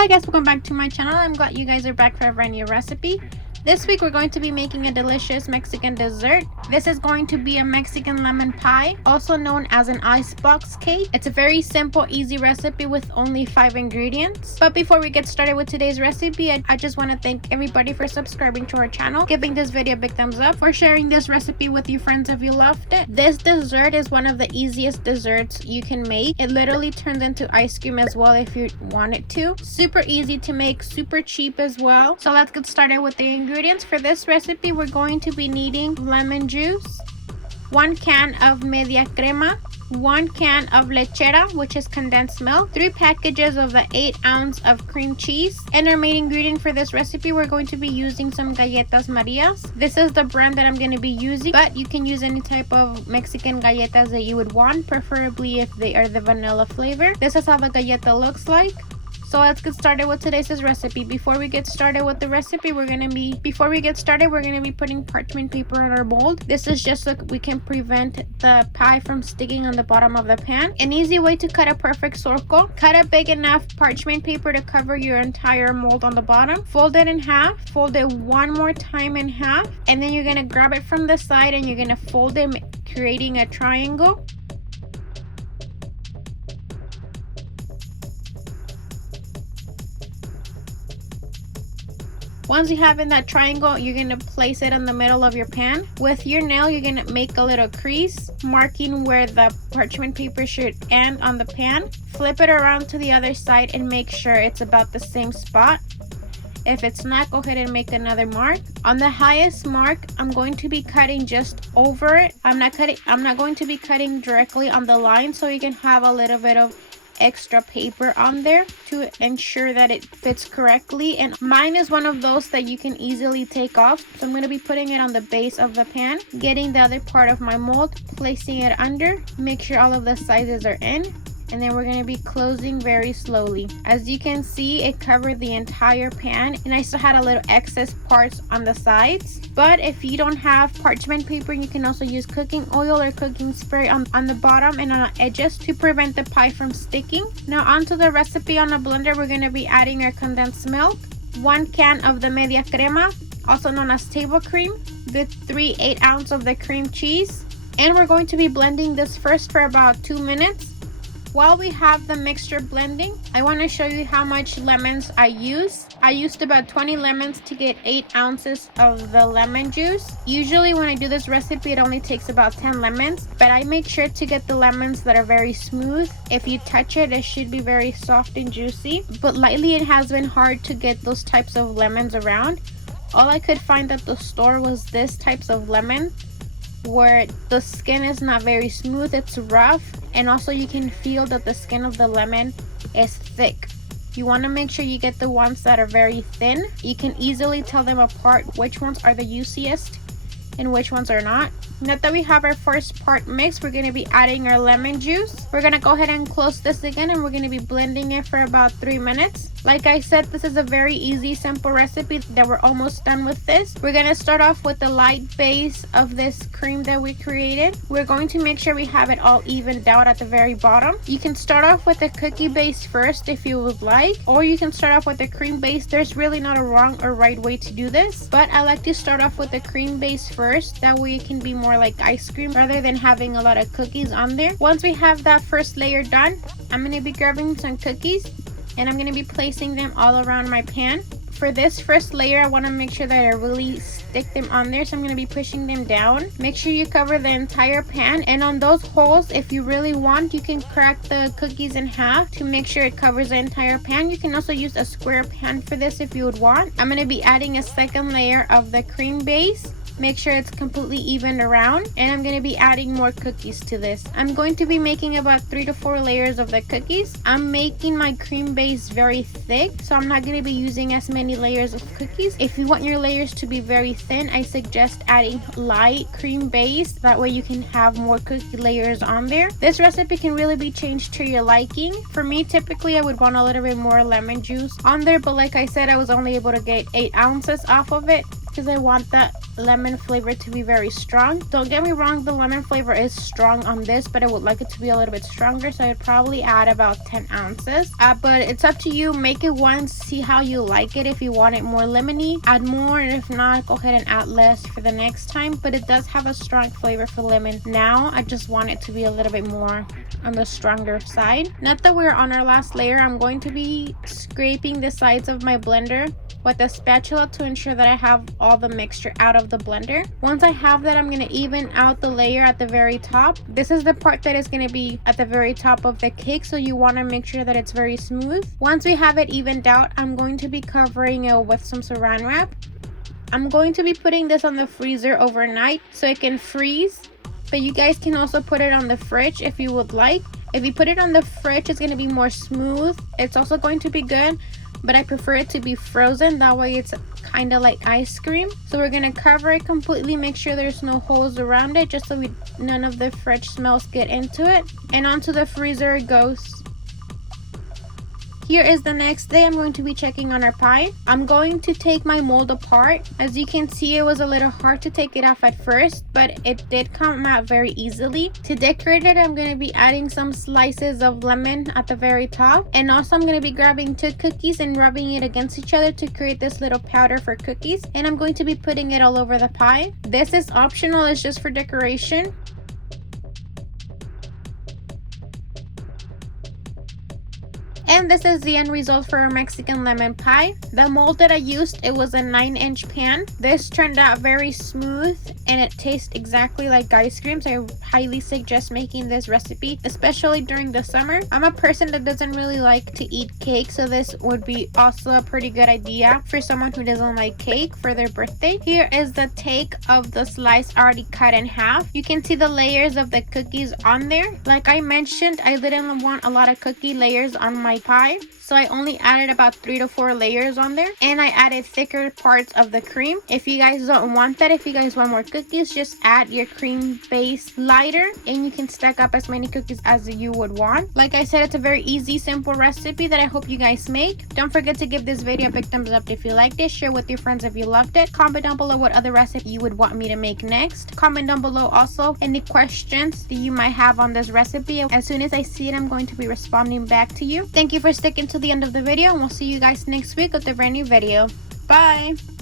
Hi guys, welcome back to my channel. I'm glad you guys are back for a brand new recipe. This week we're going to be making a delicious Mexican dessert. This is going to be a Mexican lemon pie, also known as an icebox cake. It's a very simple, easy recipe with only 5 ingredients. But before we get started with today's recipe, I just want to thank everybody for subscribing to our channel, giving this video a big thumbs up, for sharing this recipe with your friends if you loved it. This dessert is one of the easiest desserts you can make. It literally turns into ice cream as well if you want it to. Super easy to make, super cheap as well. So let's get started with the ingredients. For this recipe, we're going to be needing lemon juice, 1 can of media crema, 1 can of lechera, which is condensed milk, 3 packages of the 8-ounce of cream cheese, and our main ingredient for this recipe, we're going to be using some Galletas Marias. This is the brand that I'm going to be using, but you can use any type of Mexican galletas that you would want, preferably if they are the vanilla flavor. This is how the galleta looks like. So let's get started with today's recipe. Before we get started with the recipe, we're gonna be putting parchment paper on our mold. This is just so we can prevent the pie from sticking on the bottom of the pan. An easy way to cut a perfect circle: cut a big enough parchment paper to cover your entire mold on the bottom. Fold it in half, fold it one more time in half, and then you're gonna grab it from the side and you're gonna fold it, creating a triangle. Once you have in that triangle, you're going to place it in the middle of your pan. With your nail, you're going to make a little crease, marking where the parchment paper should end on the pan. Flip it around to the other side and make sure it's about the same spot. If it's not, go ahead and make another mark. On the highest mark, I'm going to be cutting just over it. I'm not going to be cutting directly on the line, so you can have a little bit of extra paper on there to ensure that it fits correctly. And mine is one of those that you can easily take off, so I'm going to be putting it on the base of the pan, getting the other part of my mold, placing it under, make sure all of the sizes are in, and then we're going to be closing very slowly. As you can see, it covered the entire pan, and I still had a little excess parts on the sides. But if you don't have parchment paper, you can also use cooking oil or cooking spray on the bottom and on the edges to prevent the pie from sticking. Now onto the recipe. On a blender, we're going to be adding our condensed milk, 1 can of the media crema, also known as table cream, the 3 8-ounce of the cream cheese, and we're going to be blending this first for about 2 minutes. While we have the mixture blending, I want to show you how much lemons I used. I used about 20 lemons to get 8 ounces of the lemon juice. Usually when I do this recipe, it only takes about 10 lemons, but I make sure to get the lemons that are very smooth. If you touch it, it should be very soft and juicy, but lately it has been hard to get those types of lemons around. All I could find at the store was this types of lemon, where the skin is not very smooth, it's rough, and also you can feel that the skin of the lemon is thick. You want to make sure you get the ones that are very thin. You can easily tell them apart which ones are the juiciest and which ones are not. Now that we have our first part mixed, we're going to be adding our lemon juice. We're going to go ahead and close this again, and we're going to be blending it for about 3 minutes. Like I said, this is a very easy, simple recipe that we're almost done with this. We're going to start off with the light base of this cream that we created. We're going to make sure we have it all evened out at the very bottom. You can start off with the cookie base first if you would like, or you can start off with the cream base. There's really not a wrong or right way to do this, but I like to start off with the cream base first. That way it can be more like ice cream rather than having a lot of cookies on there. Once we have that first layer done, I'm going to be grabbing some cookies and I'm going to be placing them all around my pan. For this first layer, I want to make sure that I really stick them on there, so I'm going to be pushing them down. Make sure you cover the entire pan, and on those holes, if you really want, you can crack the cookies in half to make sure it covers the entire pan. You can also use a square pan for this if you would want. I'm going to be adding a second layer of the cream base. Make sure it's completely evened around, and I'm going to be adding more cookies to this. I'm going to be making about 3 to 4 layers of the cookies. I'm making my cream base very thick, so I'm not going to be using as many layers of cookies. If you want your layers to be very thin, I suggest adding light cream base. That way you can have more cookie layers on there. This recipe can really be changed to your liking. For me, typically I would want a little bit more lemon juice on there, but like I said, I was only able to get 8 ounces off of it. because I want that lemon flavor to be very strong. Don't get me wrong, the lemon flavor is strong on this, but I would like it to be a little bit stronger, so I'd probably add about 10 ounces. But it's up to you. Make it once, see how you like it. If you want it more lemony, add more, and if not, go ahead and add less for the next time. But it does have a strong flavor for lemon. Now I just want it to be a little bit more on the stronger side. Now that we're on our last layer, I'm going to be scraping the sides of my blender with a spatula to ensure that I have all the mixture out of the blender. Once I have that, I'm going to even out the layer at the very top. This is the part that is going to be at the very top of the cake, so you want to make sure that it's very smooth. Once we have it evened out, I'm going to be covering it with some saran wrap. I'm going to be putting this on the freezer overnight so it can freeze, but you guys can also put it on the fridge if you would like. If you put it on the fridge, it's going to be more smooth. It's also going to be good, but I prefer it to be frozen. That way it's kind of like ice cream. So we're going to cover it completely, make sure there's no holes around it, just so none of the fridge smells get into it. And onto the freezer it goes. Here is the next day. I'm going to be checking on our pie. I'm going to take my mold apart. As you can see, it was a little hard to take it off at first, but it did come out very easily. To decorate it, I'm going to be adding some slices of lemon at the very top. And also I'm going to be grabbing 2 cookies and rubbing it against each other to create this little powder for cookies. And I'm going to be putting it all over the pie. This is optional, it's just for decoration. And this is the end result for our Mexican lemon pie. The mold that I used, it was a 9-inch pan. This turned out very smooth and it tastes exactly like ice cream. So I highly suggest making this recipe, especially during the summer. I'm a person that doesn't really like to eat cake, so this would be also a pretty good idea for someone who doesn't like cake for their birthday. Here is the take of the slice already cut in half. You can see the layers of the cookies on there. Like I mentioned, I didn't want a lot of cookie layers on my pie, so I only added about 3 to 4 layers on there, and I added thicker parts of the cream. If you guys don't want that, if you guys want more cookies, just add your cream base lighter and you can stack up as many cookies as you would want. Like I said, it's a very easy, simple recipe that I hope you guys make. Don't forget to give this video a big thumbs up if you liked it. Share with your friends if you loved it. Comment down below what other recipe you would want me to make next. Comment down below also any questions that you might have on this recipe. As soon as I see it, I'm going to be responding back to you. Thank you for sticking to the end of the video, and we'll see you guys next week with a brand new video. Bye!